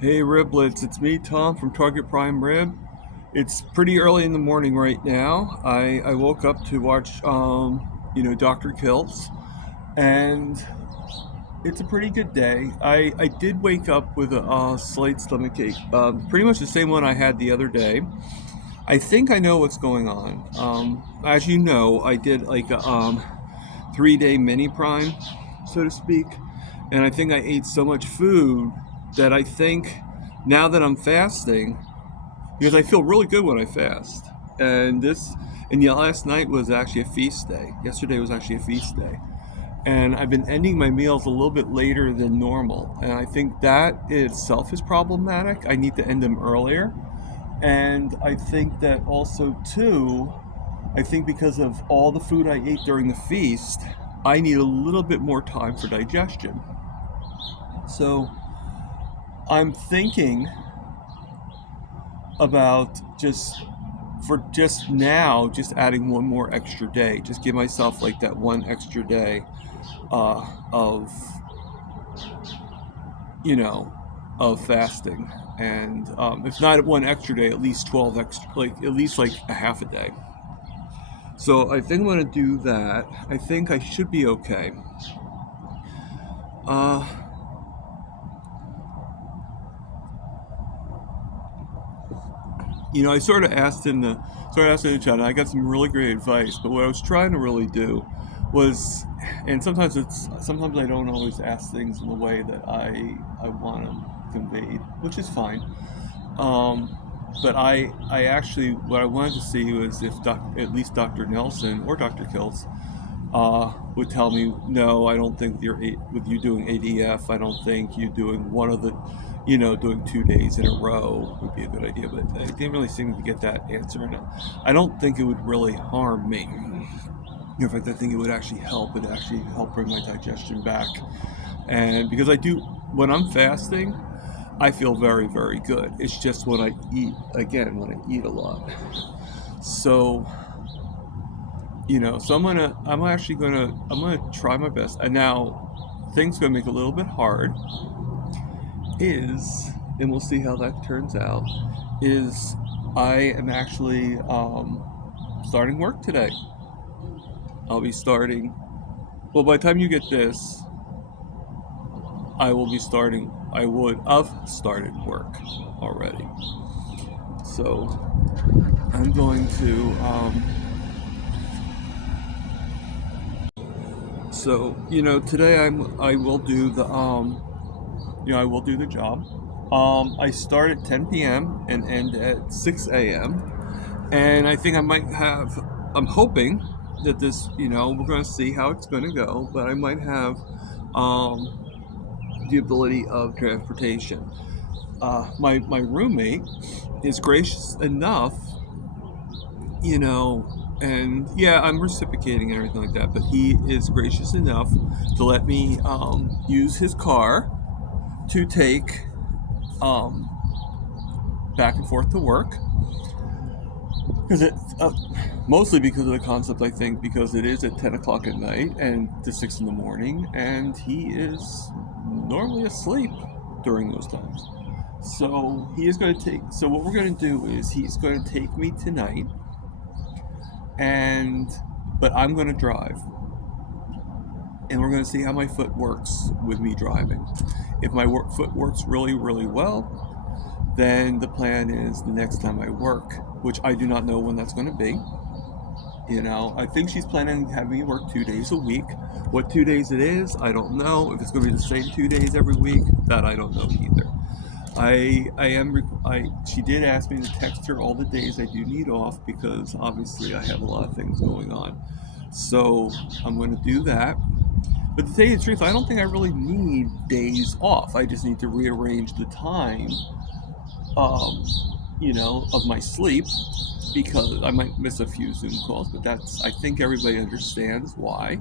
Hey Riblets, it's me, Tom from Target Prime Rib. It's pretty early in the morning right now. I woke up to watch, Dr. Kills, and it's a pretty good day. I did wake up with a slight stomach ache, pretty much the same one I had the other day. I think I know what's going on. As you know, I did like a 3 day mini prime, so to speak. And I think I ate so much food that I think now that I'm fasting, because I feel really good when I fast. And last night was actually a feast day. Yesterday was actually a feast day. And I've been ending my meals a little bit later than normal. And I think that itself is problematic. I need to end them earlier. And I think that also, too, I think because of all the food I ate during the feast, I need a little bit more time for digestion. So I'm thinking about just now, just adding one more extra day. Just give myself like that one extra day of, you know, of fasting. And if not one extra day, at least 12 extra, like at least like a half a day. So I think I'm gonna do that. I think I should be okay. Uh, I sort of asked in the chat, and I got some really great advice. But what I was trying to really do was, and sometimes I don't always ask things in the way that I want them conveyed, which is fine. Um, but I actually what I wanted to see was if at least Dr. Nelson or Dr. Kills would tell me, no, I don't think with you doing ADF, I don't think you doing doing 2 days in a row would be a good idea. But I didn't really seem to get that answer, and I don't think it would really harm me. In fact, I think it would actually help. It actually help bring my digestion back, and because when I'm fasting, I feel very, very good. It's just when I eat, again, when I eat a lot. So I'm gonna try my best. And now, things gonna make it a little bit hard. And we'll see how that turns out. Is I am actually starting work today. I'll be starting. Well, by the time you get this, I will be starting. I would have started work already. So I'm going to. Today I will do I will do the job. I start at 10 p.m. and end at 6 a.m. And I think I might have. I'm hoping that we're going to see how it's going to go, but I might have the ability of transportation. My roommate is gracious enough, and yeah, I'm reciprocating and everything like that, but he is gracious enough to let me use his car to take um, back and forth to work. Because mostly because of the concept, I think, because it is at 10 o'clock at night and to 6 in the morning, and he is normally asleep during those times. So what we're going to do is he's going to take me tonight, and, but I'm going to drive. And we're going to see how my foot works with me driving. If my foot works really, really well, then the plan is the next time I work, which I do not know when that's going to be. I think she's planning on having me work 2 days a week. What 2 days it is, I don't know. If it's going to be the same 2 days every week, that I don't know either. She did ask me to text her all the days I do need off because obviously I have a lot of things going on. So I'm going to do that. But to tell you the truth, I don't think I really need days off. I just need to rearrange the time, um, of my sleep because I might miss a few Zoom calls, but I think everybody understands why.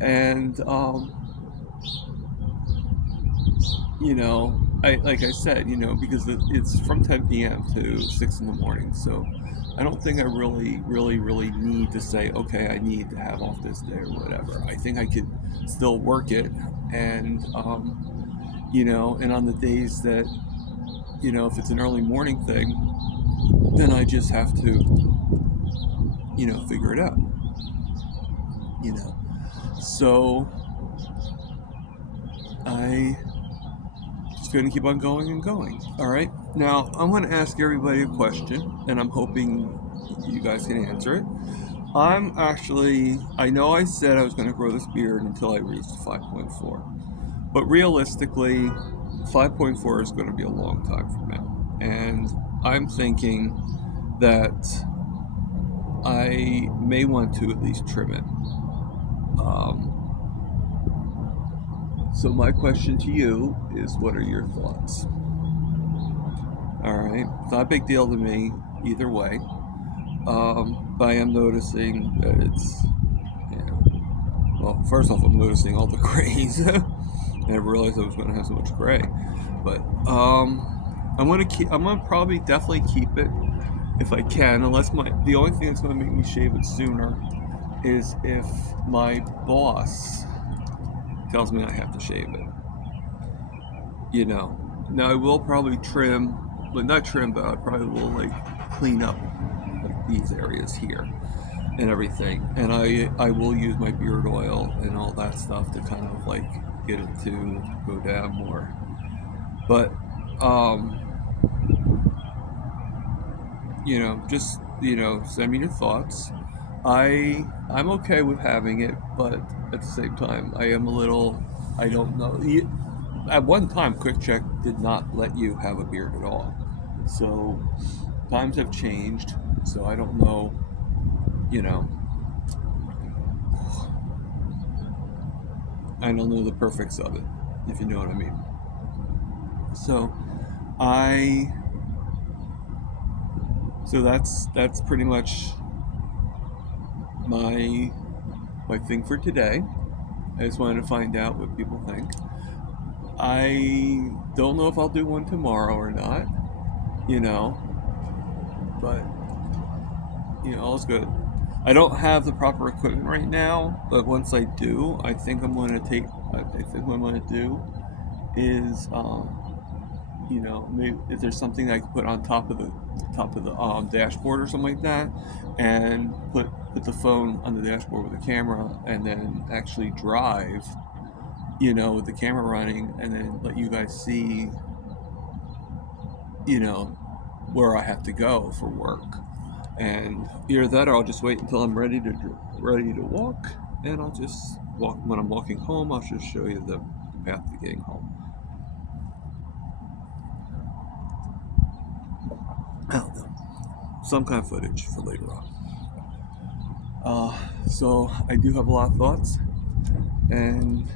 And, like I said, because it's from 10 p.m. to 6 in the morning. So I don't think I really, really, really need to say, okay, I need to have off this day or whatever. I think I could still work it. And, and on the days that if it's an early morning thing, then I just have to, figure it out. You know, so I just going to keep on going and going. All right. Now I'm going to ask everybody a question, and I'm hoping you guys can answer it. I know I said I was going to grow this beard until I reached 5.4, but realistically, 5.4 is going to be a long time from now. And I'm thinking that I may want to at least trim it. So my question to you is, what are your thoughts? All right, it's not a big deal to me either way, but I am noticing that well, first off, I'm noticing all the grays. I never realized I was going to have so much gray, but I'm gonna probably definitely keep it if I can, unless the only thing that's going to make me shave it sooner is if my boss tells me I have to shave it. Now I will probably trim, but not trim, but I probably will clean up these areas here and everything, and I will use my beard oil and all that stuff to kind of get it to go down more. But just send me your thoughts. I'm okay with having it, but at the same time, I am a little. I don't know. At one time, Quick Check did not let you have a beard at all. So times have changed. So I don't know. I don't know the perfects of it, if you know what I mean. So I. So that's pretty much my thing for today. I just wanted to find out what people think. I don't know if I'll do one tomorrow or not, but all's good. I don't have the proper equipment right now, but once I do, I think what I'm going to do is, maybe if there's something I can put on top of the dashboard or something like that, and put the phone on the dashboard with the camera, and then actually drive, with the camera running, and then let you guys see, where I have to go for work. And either that, or I'll just wait until I'm ready to walk, and I'll just walk. When I'm walking home, I'll just show you the path to getting home. I don't know, some kind of footage for later on. So I do have a lot of thoughts, and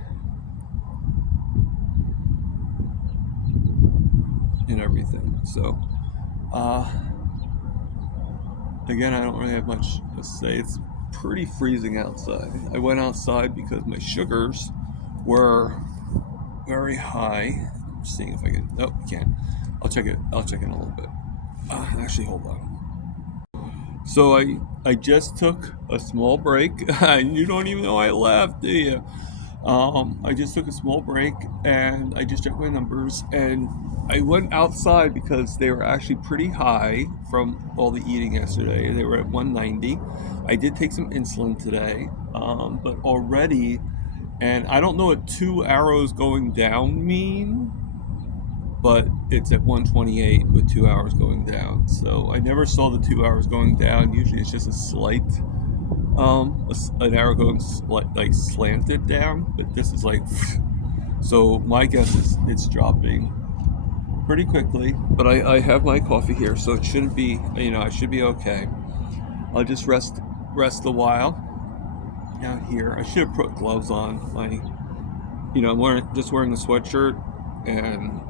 everything. So again, I don't really have much to say. It's pretty freezing outside. I went outside because my sugars were very high. I'm seeing if I can. Nope, can't. I'll check it in a little bit. Actually, hold on. So I just took a small break. You don't even know I left, do you? I just took a small break, and I just checked my numbers, and I went outside because they were actually pretty high from all the eating yesterday. They were at 190. I did take some insulin today, but already, and I don't know what 2 arrows going down mean, but it's at 128 with 2 hours going down. So I never saw the 2 hours going down. Usually it's just a slight, an arrow going slanted down, but this is so my guess is it's dropping pretty quickly. But I have my coffee here, so it shouldn't be, I should be okay. I'll just rest a while out here. I should have put gloves on. I'm just wearing a sweatshirt, and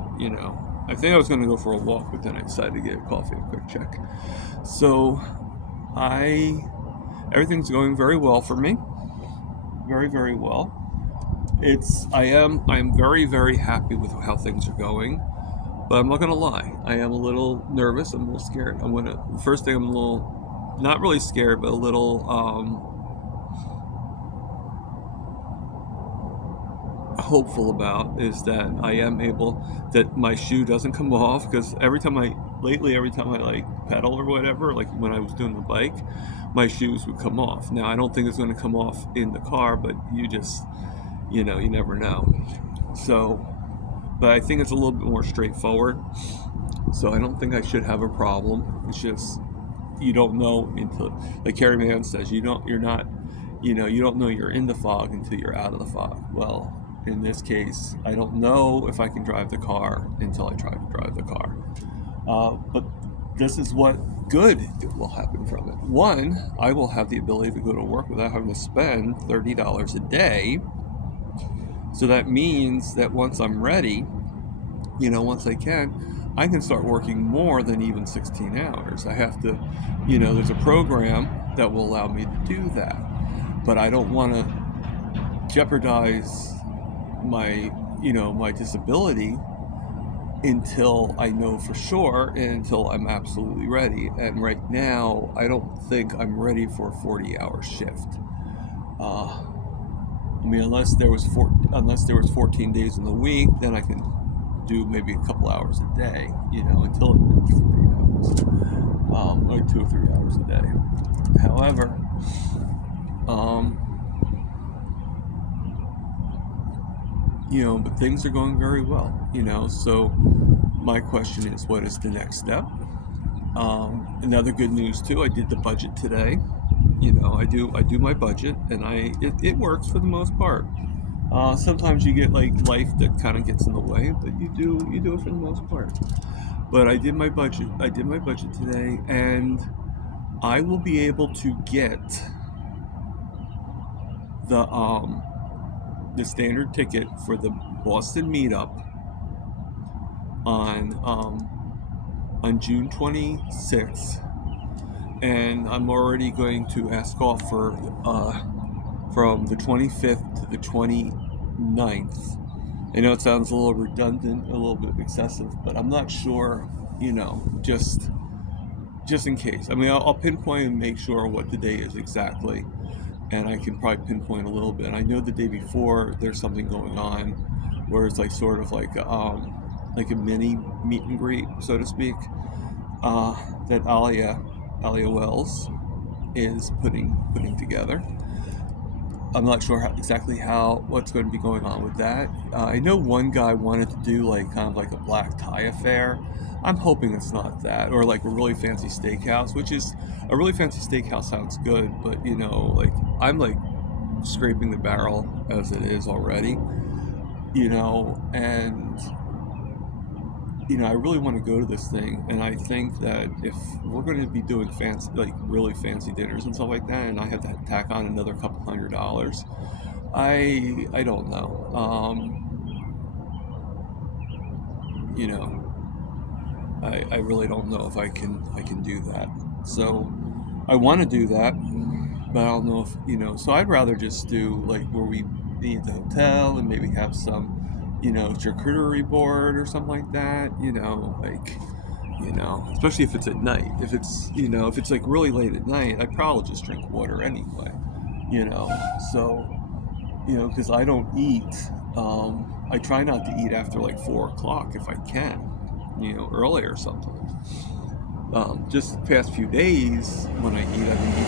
I think I was going to go for a walk, but then I decided to get a coffee and Quick Check. So everything's going very well for me. Very, very well. I am very, very happy with how things are going, but I'm not going to lie. I am a little nervous. I'm a little scared. First thing, I'm a little, not really scared, but a little hopeful about is that I am able, that my shoe doesn't come off, because every time I like pedal or whatever, like when I was doing the bike, my shoes would come off. Now I don't think it's going to come off in the car, but you never know. So, but I think it's a little bit more straightforward. So I don't think I should have a problem. It's just you don't know until, like Carrie Mann says, you don't know you're in the fog until you're out of the fog. Well, in this case, I don't know if I can drive the car until I try to drive the car. But this is what good will happen from it. One, I will have the ability to go to work without having to spend $30 a day. So that means that once I'm ready, once I can start working more than even 16 hours. I have to, there's a program that will allow me to do that. But I don't want to jeopardize my disability until I know for sure and until I'm absolutely ready. And right now, I don't think I'm ready for a 40-hour shift. Unless there was 14 days in the week, then I can do maybe a couple hours a day, until it's 40 hours, or 2 or 3 hours a day. However, but things are going very well, so my question is, what is the next step? Another good news too, I did the budget today. I do my budget, and it works for the most part. Sometimes you get like life that kind of gets in the way, but you do it for the most part. But I did my budget today, and I will be able to get the standard ticket for the Boston meetup on June 26th, and I'm already going to ask off for from the 25th to the 29th. I know it sounds a little redundant, a little bit excessive, but I'm not sure, just in case. I mean, I'll pinpoint and make sure what the day is exactly, and I can probably pinpoint a little bit. I know the day before there's something going on where it's like sort of like a mini meet and greet, so to speak, that Alia Wells is putting together. I'm not sure exactly what's going to be going on with that. I know one guy wanted to do like kind of like a black tie affair. I'm hoping it's not that, or like a really fancy steakhouse, which is a really fancy steakhouse sounds good, but like I'm like scraping the barrel as it is already, and I really want to go to this thing, and I think that if we're going to be doing fancy, like really fancy dinners and stuff like that, and I have to tack on another couple $100, I don't know. I really don't know if I can do that. So I want to do that, but I don't know if So I'd rather just do like where we be at the hotel and maybe have some charcuterie board or something like that, especially if it's at night. If it's like really late at night, I'd probably just drink water anyway, so, because I don't eat, I try not to eat after like 4 o'clock if I can, early or something. Just the past few days when I eat, I've been eating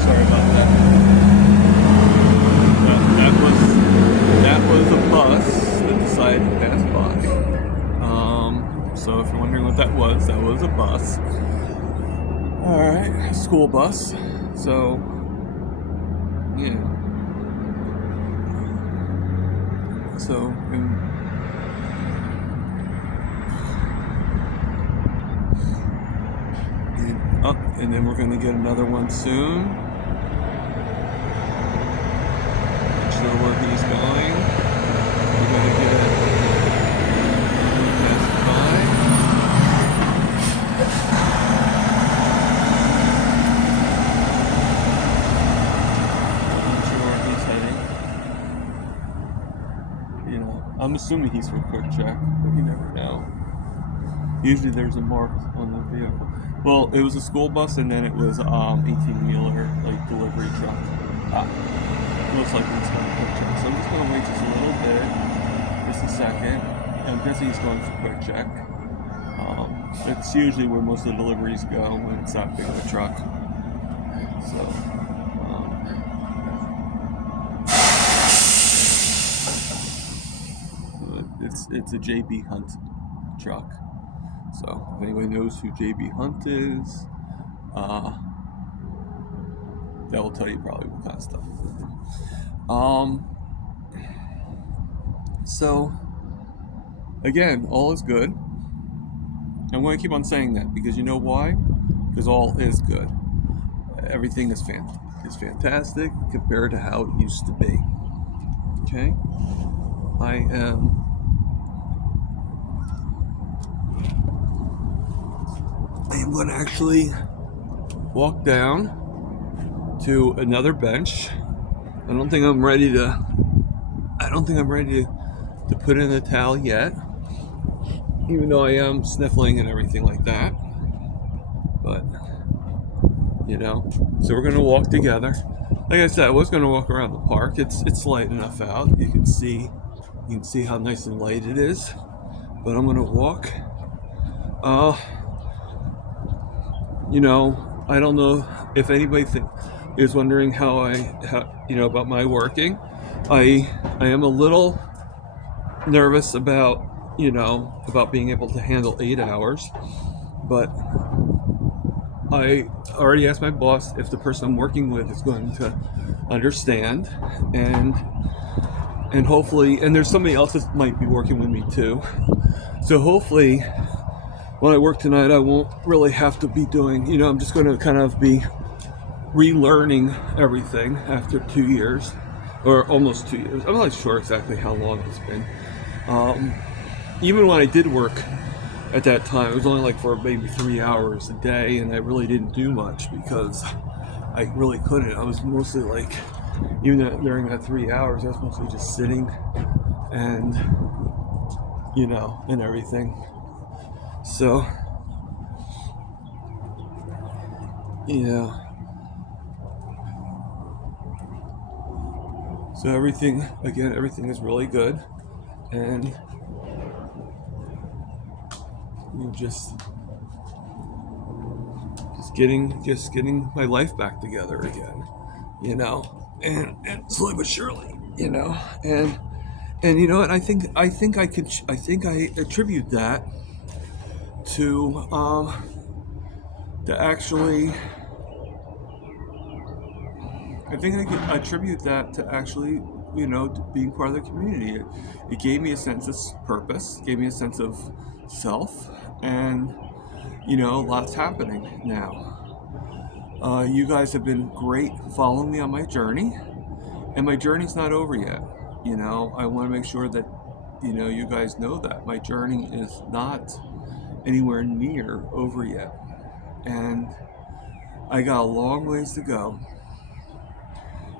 sorry about that. That was a bus that decided to pass by. So if you're wondering what that was a bus. Alright, school bus. So, yeah. So, and then we're going to get another one soon. Not sure where he's going. We're going to get passed by. Not sure where he's heading. I'm assuming he's from Quick Check, but you never know. Usually there's a mark on the vehicle. Well, it was a school bus, and then it was 18-wheeler, like delivery truck. Most likely it's going to quick check. So I'm just going to wait just a little bit, just a second. I'm guessing he's going for quick check. It's usually where most of the deliveries go when it's that big of a truck. So, it's a JB Hunt truck. So if anybody knows who JB Hunt is, that will tell you probably what kind of stuff. So again, all is good. I'm going to keep on saying that because you know why? Because all is good. Everything is fantastic compared to how it used to be. Okay? I am going to actually walk down to another bench. I don't think I'm ready to put in the towel yet, even though I am sniffling and everything like that. But so we're gonna walk together. Like I said, I was gonna walk around the park. It's light enough out. You can see how nice and light it is. But I'm gonna walk. I don't know if anybody is wondering how about my working. I am a little nervous about being able to handle 8 hours, but I already asked my boss if the person I'm working with is going to understand, and hopefully, and there's somebody else that might be working with me too. So hopefully, when I work tonight, I won't really have to be doing. I'm just going to kind of be relearning everything after 2 years, or almost 2 years. I'm not sure exactly how long it's been. Even when I did work at that time, it was only like for maybe 3 hours a day, and I really didn't do much because I really couldn't. I was mostly like, even during that 3 hours, I was mostly just sitting and and everything. So yeah. So everything is really good, and just getting my life back together again, and slowly but surely, and and I think I attribute that to actually. I think I could attribute that to actually, to being part of the community. It gave me a sense of purpose, gave me a sense of self, and, lots happening now. You guys have been great following me on my journey, and my journey's not over yet. I want to make sure that, you guys know that my journey is not anywhere near over yet. And I got a long ways to go.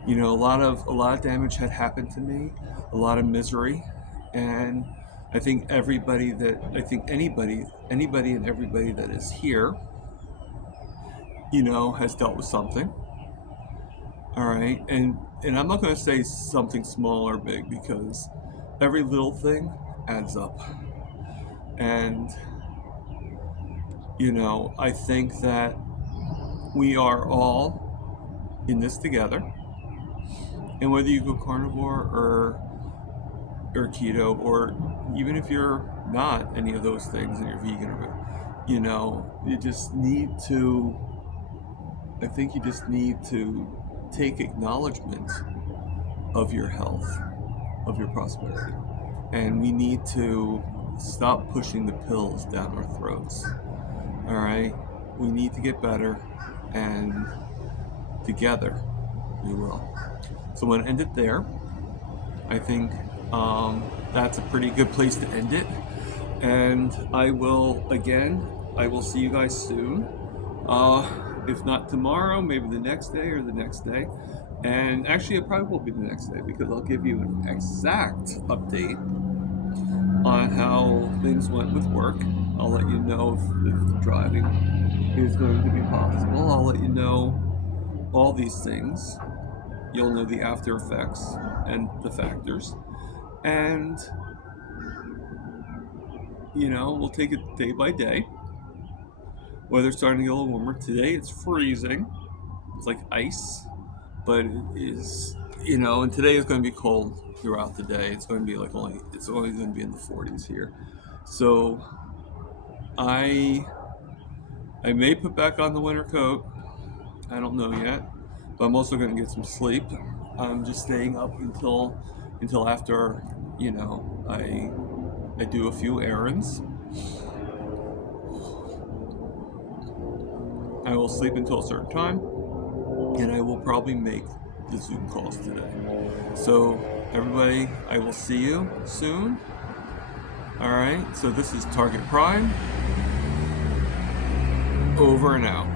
A lot of damage had happened to me, a lot of misery, and I think anybody and everybody that is here, has dealt with something. All right, and I'm not going to say something small or big because every little thing adds up, and I think that we are all in this together. And whether you go carnivore or keto, or even if you're not any of those things and you're vegan, or you just need to. I think you just need to take acknowledgement of your health, of your prosperity, and we need to stop pushing the pills down our throats. All right, we need to get better, and together we will. So I'm going to end it there. I think that's a pretty good place to end it. And I will see you guys soon. If not tomorrow, maybe the next day or the next day. And actually, it probably will be the next day because I'll give you an exact update on how things went with work. I'll let you know if driving is going to be possible. I'll let you know all these things. You'll know the after effects and the factors. And, we'll take it day by day. Weather's starting to get a little warmer. Today it's freezing. It's like ice. But it is, and today is going to be cold throughout the day. It's going to be it's only going to be in the 40s here. So I may put back on the winter coat. I don't know yet, but I'm also going to get some sleep. I'm just staying up until after, I do a few errands. I will sleep until a certain time, and I will probably make the Zoom calls today. So everybody, I will see you soon. All right. So this is Target Prime. Over and out.